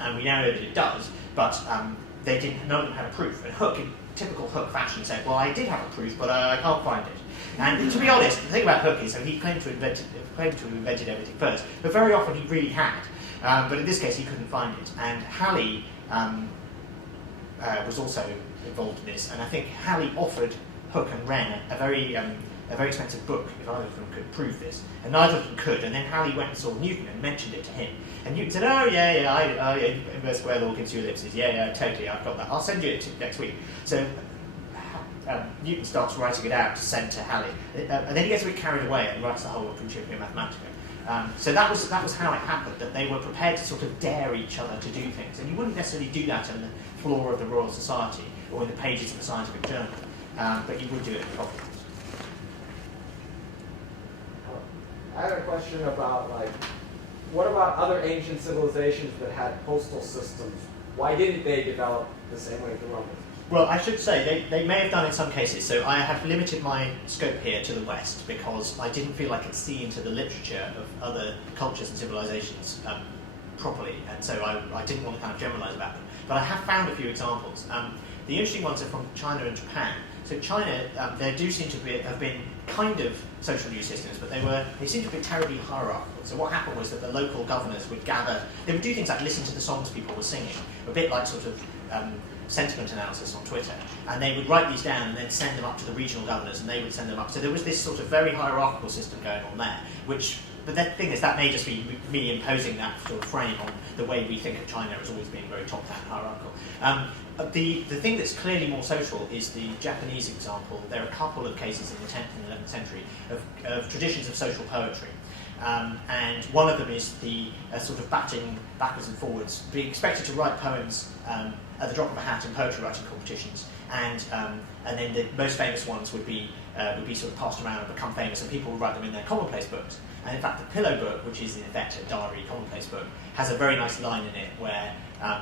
And we now know that it does, but none of them had a proof. And Hooke, in typical Hooke fashion, said, well, I did have a proof, but I can't find it. And to be honest, the thing about Hooke is, he claimed to have invented everything first, but very often he really had. But in this case, he couldn't find it. And Halley was also involved in this, and I think Halley offered Hooke and Wren a very expensive book if either of them could prove this, and neither of them could. And then Halley went and saw Newton and mentioned it to him, and Newton said, "Oh yeah, inverse square law gives you ellipses. Yeah, totally, I've got that. I'll send you it next week." So Newton starts writing it out to send to Halley, and then he gets a bit carried away and writes the whole of Principia Mathematica. So that was how it happened, that they were prepared to sort of dare each other to do things, and you wouldn't necessarily do that on the floor of the Royal Society or in the pages of a scientific journal, but you would do it in the coffee house. I had a question about, what about other ancient civilizations that had postal systems Why didn't they develop the same way the Romans? Well, I should say they may have done in some cases. So I have limited my scope here to the West because I didn't feel I could see into the literature of other cultures and civilizations properly, and so I didn't want to kind of generalize about them. But I have found a few examples. The interesting ones are from China and Japan. So China, there do seem to have been kind of social news systems, but they seem to be terribly hierarchical. So what happened was that the local governors would gather, they would do things like listen to the songs people were singing, a bit like sort of sentiment analysis on Twitter, and they would write these down and then send them up to the regional governors, and they would send them up. So there was this sort of very hierarchical system going on there, but the thing is, that may just be me imposing that sort of frame on the way we think of China as always being very top-down hierarchical. The thing that's clearly more social is the Japanese example. There are a couple of cases in the 10th and 11th century of traditions of social poetry. And one of them is the sort of batting backwards and forwards, being expected to write poems at the drop of a hat in poetry writing competitions, and then the most famous ones would be sort of passed around and become famous, and people would write them in their commonplace books. And in fact, the Pillow Book, which is in effect a diary commonplace book, has a very nice line in it where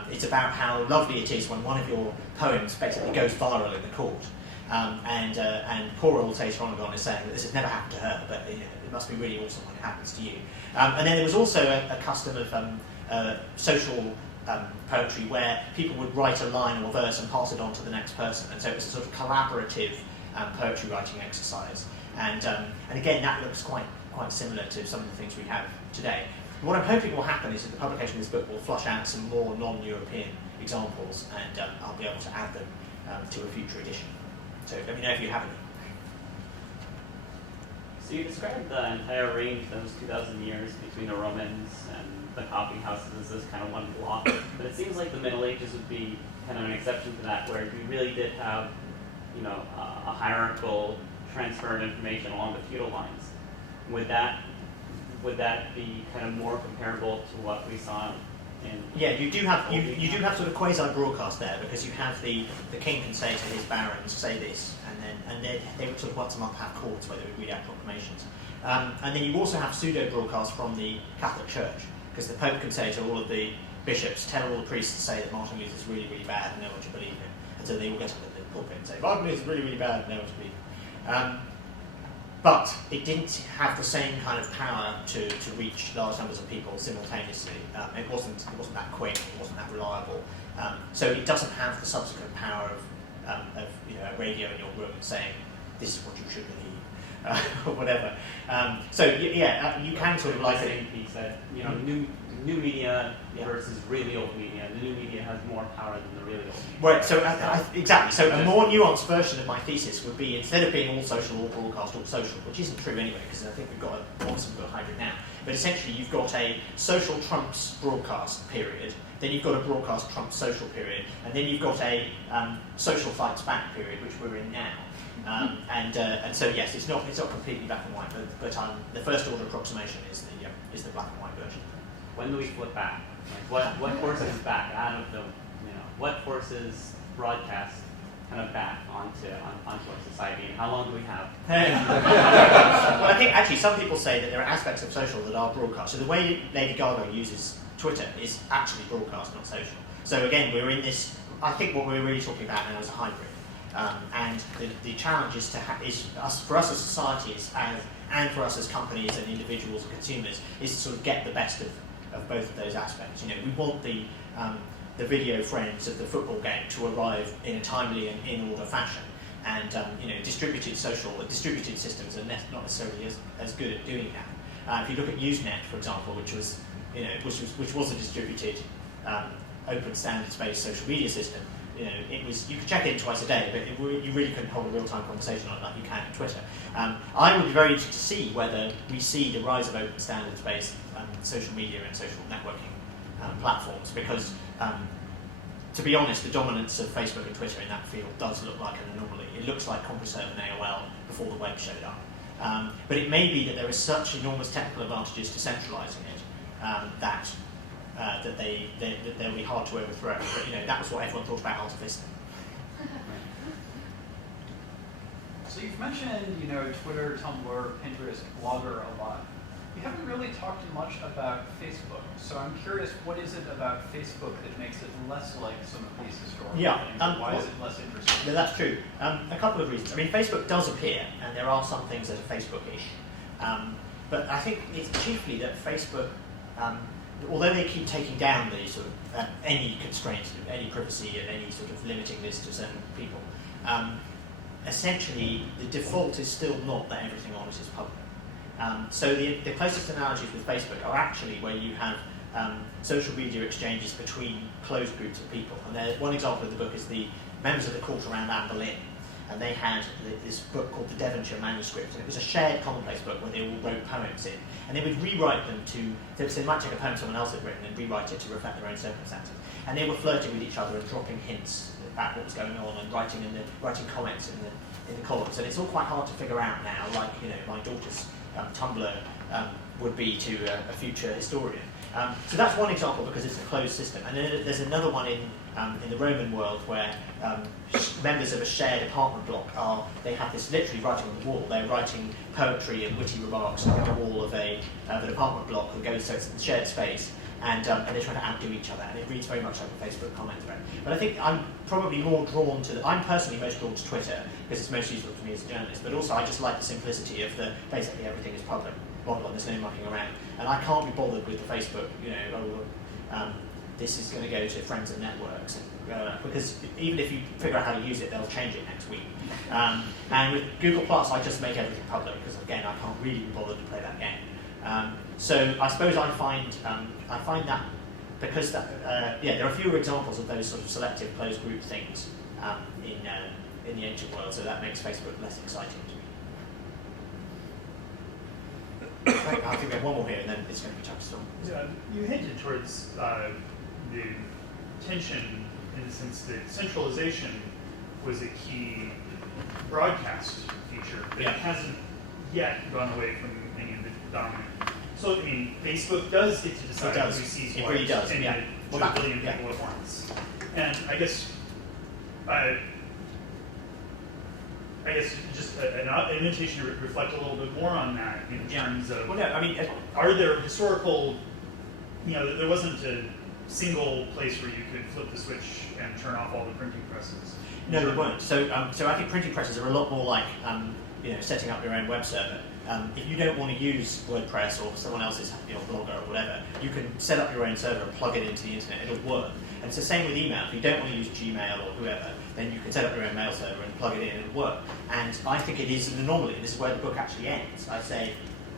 it's about how lovely it is when one of your poems basically goes viral in the court. And poor old Tate Ronaghan is saying that this has never happened to her, but it must be really awesome when it happens to you. And then there was also a custom of social poetry where people would write a line or verse and pass it on to the next person, and so it was a sort of collaborative poetry writing exercise. And again, that looks quite similar to some of the things we have today. What I'm hoping will happen is that the publication of this book will flush out some more non-European examples, and I'll be able to add them to a future edition. So let me know if you have any. So you described the entire range, those 2,000 years between the Romans and the coffee houses as this kind of one block, but it seems like the Middle Ages would be kind of an exception to that, where we really did have, a hierarchical transfer of information along the feudal lines. Would that be kind of more comparable to what we saw in? Yeah, you do have sort of quasi-broadcast there, because you have the king can say to his barons, say this, and they would sort of once a month have courts where they would read out proclamations. And then you also have pseudo-broadcast from the Catholic Church, because the Pope can say to all of the bishops, tell all the priests to say that Martin Luther is really, really bad and no one should believe him. And so they all get up at the pulpit and say, Martin Luther is really, really bad and no one should believe him. But it didn't have the same kind of power to reach large numbers of people simultaneously. It wasn't that quick, it wasn't that reliable. So it doesn't have the subsequent power of a radio in your room saying, this is what you should believe, or whatever. You can sort of like it. He said, new media versus really old media. The new media has more power than the really old media. Right, so exactly. So a more nuanced version of my thesis would be, instead of being all social, all broadcast, all social, which isn't true anyway, because I think we've got a hybrid now, but essentially you've got a social trumps broadcast period, then you've got a broadcast trumps social period, and then you've got a social fights back period, which we're in now. And so yes, it's not completely black and white, but the first order approximation is the black and white version. When do we flip back? Like what forces back out of the, what forces broadcast kind of back onto our society, and how long do we have? Well, I think actually some people say that there are aspects of social that are broadcast. So the way Lady Gaga uses Twitter is actually broadcast, not social. So again, we're in this. I think what we're really talking about now is a hybrid, and the challenge is for us as societies and for us as companies and individuals and consumers is to sort of get the best of both of those aspects. We want the video friends of the football game to arrive in a timely and in-order fashion, and distributed systems are not necessarily as good at doing that. If you look at Usenet, for example, which was a distributed, open standards-based social media system, you could check in twice a day, but you really couldn't hold a real-time conversation on it like you can on Twitter. I would be very interested to see whether we see the rise of open standards-based social media and social networking platforms, because to be honest, the dominance of Facebook and Twitter in that field does look like an anomaly. It looks like CompuServe and AOL before the web showed up. But it may be that there is such enormous technical advantages to centralising it that they'll be hard to overthrow. But that was what everyone thought about Alta Vista. So you've mentioned, Twitter, Tumblr, Pinterest, Blogger a lot. We haven't really talked much about Facebook, so I'm curious, what is it about Facebook that makes it less like some of these historical things? And why is it less interesting? No, that's true. A couple of reasons. I mean, Facebook does appear, and there are some things that are Facebook-ish. But I think it's chiefly that Facebook, although they keep taking down the sort of any constraints, any privacy, and any sort of limiting this to certain people, essentially the default is still not that everything on it is public. So the closest analogies with Facebook are actually where you have social media exchanges between closed groups of people. And one example of the book is the members of the court around Anne Boleyn. And they had this book called the Devonshire Manuscript, and it was a shared commonplace book where they all wrote poems in. And they would rewrite them so they might take a poem someone else had written and rewrite it to reflect their own circumstances. And they were flirting with each other and dropping hints about what was going on and writing comments in the columns. And it's all quite hard to figure out now, like, you know, my daughter's Tumblr would be to a future historian. So that's one example because it's a closed system. And then there's another one in the Roman world where members of a shared apartment block they have this literally writing on the wall. They're writing poetry and witty remarks on the wall of an apartment block that goes, so it's a shared space. And they're trying to outdo each other, and it reads very much like a Facebook comment thread. But I think I'm probably more drawn to I'm personally most drawn to Twitter because it's most useful to me as a journalist. But also I just like the simplicity of basically everything is public model and there's no mucking around. And I can't be bothered with the Facebook, you know, this is going to go to friends and networks, because even if you figure out how to use it, they'll change it next week. And with Google Plus, I just make everything public because again, I can't really be bothered to play that game. So I suppose I find that because there are fewer examples of those sort of selective closed group things in the ancient world, so that makes Facebook less exciting to me. I think we have one more here, and then it's going to be touched on. Yeah, you hinted towards the tension in the sense that centralization was a key broadcast feature, but it hasn't yet gone away from any of the dominant. So, I mean, Facebook does get to decide who sees what. It really does, and yeah. 2 billion people at once. And I guess just an invitation to reflect a little bit more on that in terms of, well, no, I mean, are there historical, you know, there wasn't a single place where you could flip the switch and turn off all the printing presses. No, there weren't. So I think printing presses are a lot more like, setting up your own web server. If you don't want to use WordPress or someone else's blogger or whatever, you can set up your own server and plug it into the internet. It'll work. And it's the same with email. If you don't want to use Gmail or whoever, then you can set up your own mail server and plug it in and it'll work. And I think it is an anomaly. This is where the book actually ends. I say,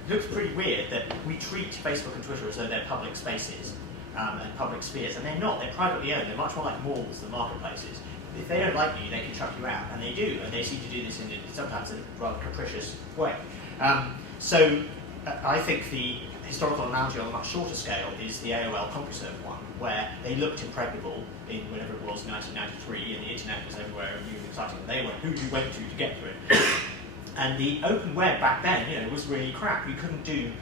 it looks pretty weird that we treat Facebook and Twitter as though they're public spaces and public spheres, and they're not. They're privately owned. They're much more like malls than marketplaces. If they don't like you, they can chuck you out, and they do, and they seem to do this in sometimes in a rather capricious way. So I think the historical analogy on a much shorter scale is the AOL CompuServe one, where they looked impregnable in whenever it was, 1993, and the internet was everywhere and new and exciting. They were who you went to get to it. And the open web back then, was really crap. You couldn't do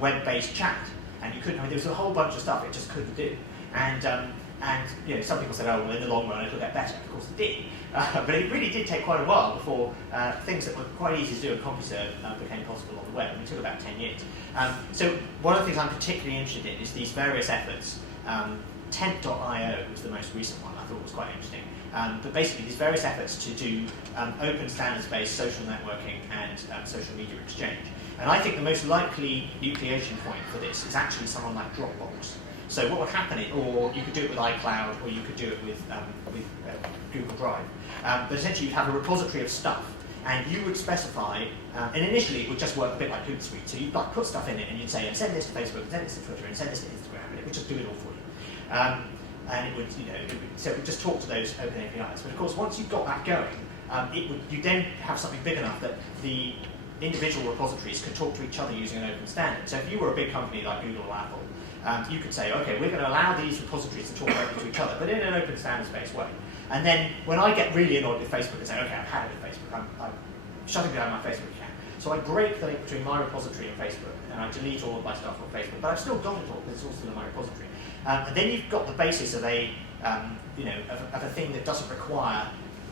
web-based chat, and you couldn't. I mean, there was a whole bunch of stuff it just couldn't do. And some people said, oh, well, in the long run it'll get better. Of course it did. But it really did take quite a while before things that were quite easy to do at CompuServe became possible on the web. And it took about 10 years. So one of the things I'm particularly interested in is these various efforts. Tent.io was the most recent one. I thought was quite interesting. But basically these various efforts to do open standards-based social networking and social media exchange. And I think the most likely nucleation point for this is actually someone like Dropbox. So what would happen, or you could do it with iCloud, or you could do it with Google Drive. But essentially you'd have a repository of stuff, and you would specify, and initially it would just work a bit like Hootsuite. So you'd put stuff in it, and you'd say, and send this to Facebook, and send this to Twitter, and send this to Instagram, and it would just do it all for you. And it would, so it would just talk to those open APIs. But of course, once you've got that going, you then have something big enough that the individual repositories could talk to each other using an open standard. So if you were a big company like Google or Apple, you could say, okay, we're going to allow these repositories to talk directly to each other, but in an open standards-based way. And then when I get really annoyed with Facebook and say, okay, I've had it with Facebook, I'm shutting down my Facebook account. So I break the link between my repository and Facebook, and I delete all of my stuff on Facebook, but I've still got it all because it's all still in my repository. And then you've got the basis of a thing that doesn't require.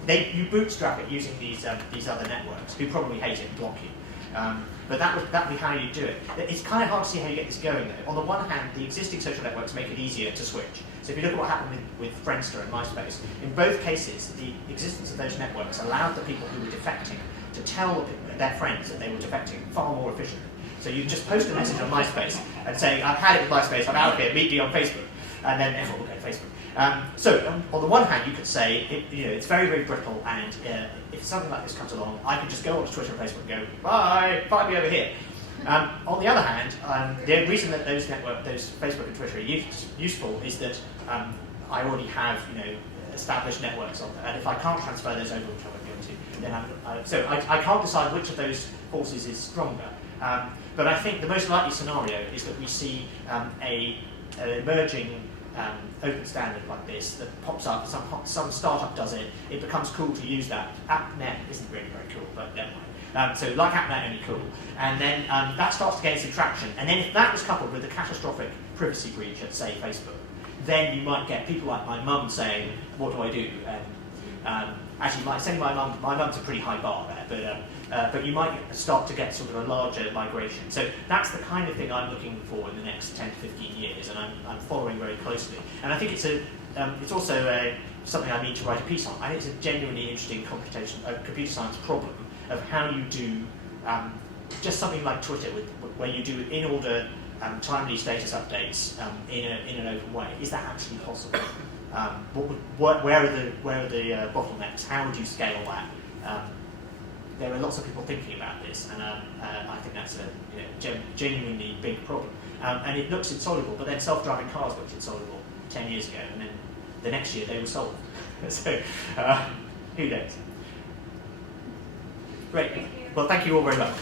You bootstrap it using these other networks who probably hate it and block you. But that would be how you do it. It's kind of hard to see how you get this going, though. On the one hand, the existing social networks make it easier to switch. So if you look at what happened with Friendster and MySpace, in both cases, the existence of those networks allowed the people who were defecting to tell their friends that they were defecting far more efficiently. So you just post a message on MySpace and say, I've had it with MySpace, I'm out of here, meet me on Facebook. And then everyone will go to Facebook. So on the one hand, you could say it's very, very brittle, and if something like this comes along, I can just go onto Twitter and Facebook and go, bye, find me over here. On the other hand, the reason that those Facebook and Twitter are useful is that I already have established networks on there, and if I can't transfer those over, which I won't go into, then I can't decide which of those forces is stronger. But I think the most likely scenario is that we see an emerging open standard like this that pops up, some startup does it, it becomes cool to use that. AppNet isn't really very cool, but never mind. So like AppNet, only cool. And then that starts to gain some traction. And then if that was coupled with a catastrophic privacy breach at, say, Facebook, then you might get people like my mum saying, what do I do? Actually, my mum's a pretty high bar there, but you might start to get sort of a larger migration. So that's the kind of thing I'm looking for in the next 10 to 15 years, and I'm following very closely. And I think it's also something I need to write a piece on. I think it's a genuinely interesting computer science problem of how you do just something like Twitter, where you do in-order timely status updates in an open way. Is that actually possible? Where are the bottlenecks? How would you scale that? There are lots of people thinking about this, and I think that's a genuinely big problem. And it looks insoluble, but then self-driving cars looked insoluble 10 years ago, and then the next year they were solved. So, who knows? Great. Well, thank you all very much.